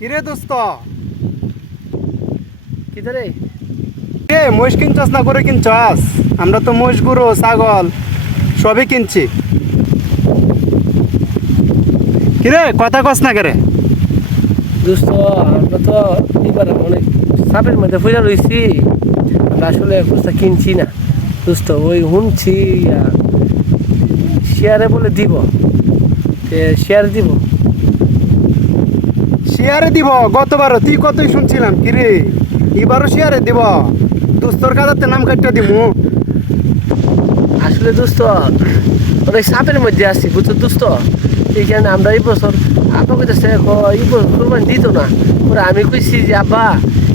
কিরে দোস্ত? কি রে? কে মোষ কিনছস না করে কিনছস? আমরা তো মোষ গুঁড়ো ছাগল সবই কিনছি। কিরে কথা কস না কেরে। দোস্ত আমরা তো এবার অনেক সাপের মধ্যে ফুজা রয়েছি আমরা আসলে কোথাও কিনছি না। দোস্ত ওই শুনছি শেয়ারে বলে দিব। শেয়ার দিব। শেয়ারে দিব, গতবারও। তুই কতই শুনছিলাম? কিরে এবারও শেয়ারে দিব? দোস্তর কাদাতে নাম কাটতে দিমু। আসলে দোস্ত, অনেক সাপের মধ্যে আছি, বুঝছ দোস্ত? এই কারণে আমরা এই বছর, আব্বা কইতেছে এই বছর কোরবানি দিত না। পরে আমি কইছি যে, আব্বা,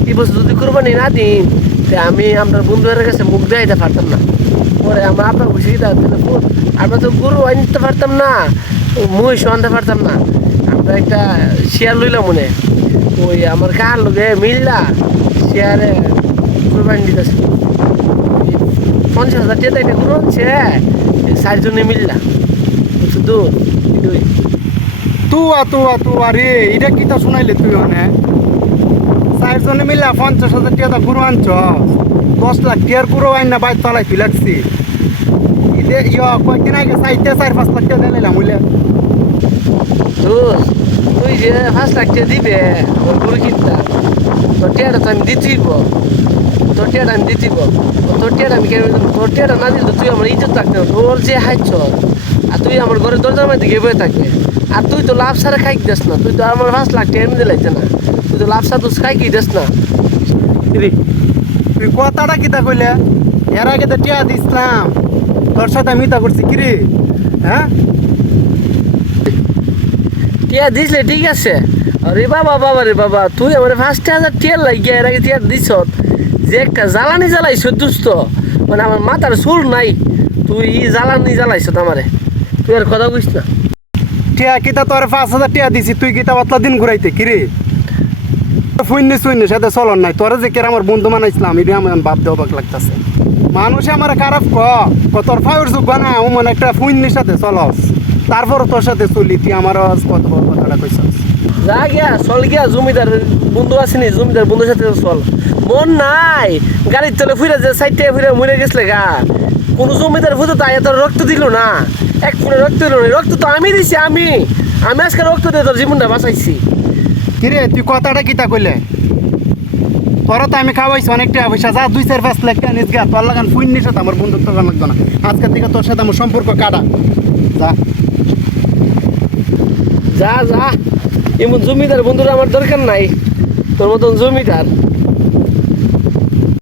এই বছর যদি কোরবানি না দিন, তে আমি আপনার বন্ধুদের কাছে মুখ দেখাইতে পারতাম না। পরে আমরা আব্বা কি আমরা তো গরু আনতে পারতাম না, মহিষ আনতে পারতাম না। আমরা একটা শেয়ার লইলাম মনে। ওই আমার কার লোকে মিললা। শেয়ারে কোরবানি দিতেছে। পঞ্চাশ হাজার টাকা একটা গরু হচ্ছে চারজনে মিললা। শুধু তুয়া তুয়া তুয়া রে এটা কি তা শুনাইলে তুই অনে চারজনে মিলা পঞ্চাশ হাজার টাকা গুরু আনছ? দশ লাখ টিয়ার গুরু আইন না বাইর লাগছি। ইদে ইয়া কয়েকদিন আগে চাইতে চার পাঁচ লাখ টাকা দিলাম বুঝলে? যে পাঁচ লাখ টাকা দিবে, আমার গরু কিনতা। তোর টিয়াটা তো আমি দিতেইব তোর টিয়াটা আমি দিতেইব তোর টিয়াটা আমি কেন? তোর টিয়াটা না দিলে তুই আমার ইজ্জত থাকতে তোর যে হাইছ আর তুই আমার ঘরে দরজার মধ্যে গিয়ে বয়ে থাকবে। আর তুই তো লাভ সারা খাই দিস না। তুই তো আমার পাঁচ লাখ টাকা এমনি দিলাইতে না। তুই তো লাভ সারা তো খাই কি দিস না। তুই কথাটা কিতা কইলে? এর আগে তো টিয়া দিছিলাম তোর সাথে আমি তা করছি, কিরে? হ্যাঁ? টিয়া দিছিলে, ঠিক আছে? আরে বাবা বাবা রে বাবা, তুই আমার পাঁচটা হাজার টিয়ার লাগিয়ে এর আগে টিয়ার দিছ যে একটা জ্বালানি জ্বালাইছ দুস্থ মানে আমার মাথার সুর নাই। তুই ই জ্বালানি জ্বালাইছ আমারে। তুই আর কথা বুঝ না। টিয়া, কিতা তোর পাঁচ হাজার টিয়া দিছি, তুই কিতা পাতলা দিন ঘুরাইতে কিরে ফুইনি সুইনি সাথে চলন নাই। তোরা যে কেরা আমার বন্ধু বানাইছিলাম এটা আমার বাপ দেওয়া লাগতেছে। মানুষে আমার খারাপ ক তোর ফাইর যোগ না, ও মানে একটা ফুইনির সাথে চলস। তারপর তোর সাথে চলি তুই আমার কত বড় কথাটা কইছস? যা গিয়া চল গিয়া জমিদার বন্ধু আসেনি জমিদার বন্ধুর সাথে চল। মন নাই গাড়ির তলে ফুরে যে সাইডে ফুরে মরে গেছলে গা। কোন জমিদার ফুটে তাই এত রক্ত দিল না। এক ফুলে রক্ত দিল না রক্ত তো আমি দিছি আমি। আমি আজকে রক্ত দিয়ে তোর জীবনটা বাঁচাইছি। কিরে তুই কথাটা কিতা কইলে? তোরা তো আমি খাওয়াইছি অনেকটা পয়সা যা দুই চার পাঁচ লাখ টাকা নিস গা। তোর লাগান ফুইনির সাথে আমার বন্ধুত্ব লাগতো না। আজকের থেকে তোর সাথে আমার সম্পর্ক কাটা। যা। যা যা। এমন জমিদার বন্ধুরা আমার দরকার নাই। তোর মতন জমিদার।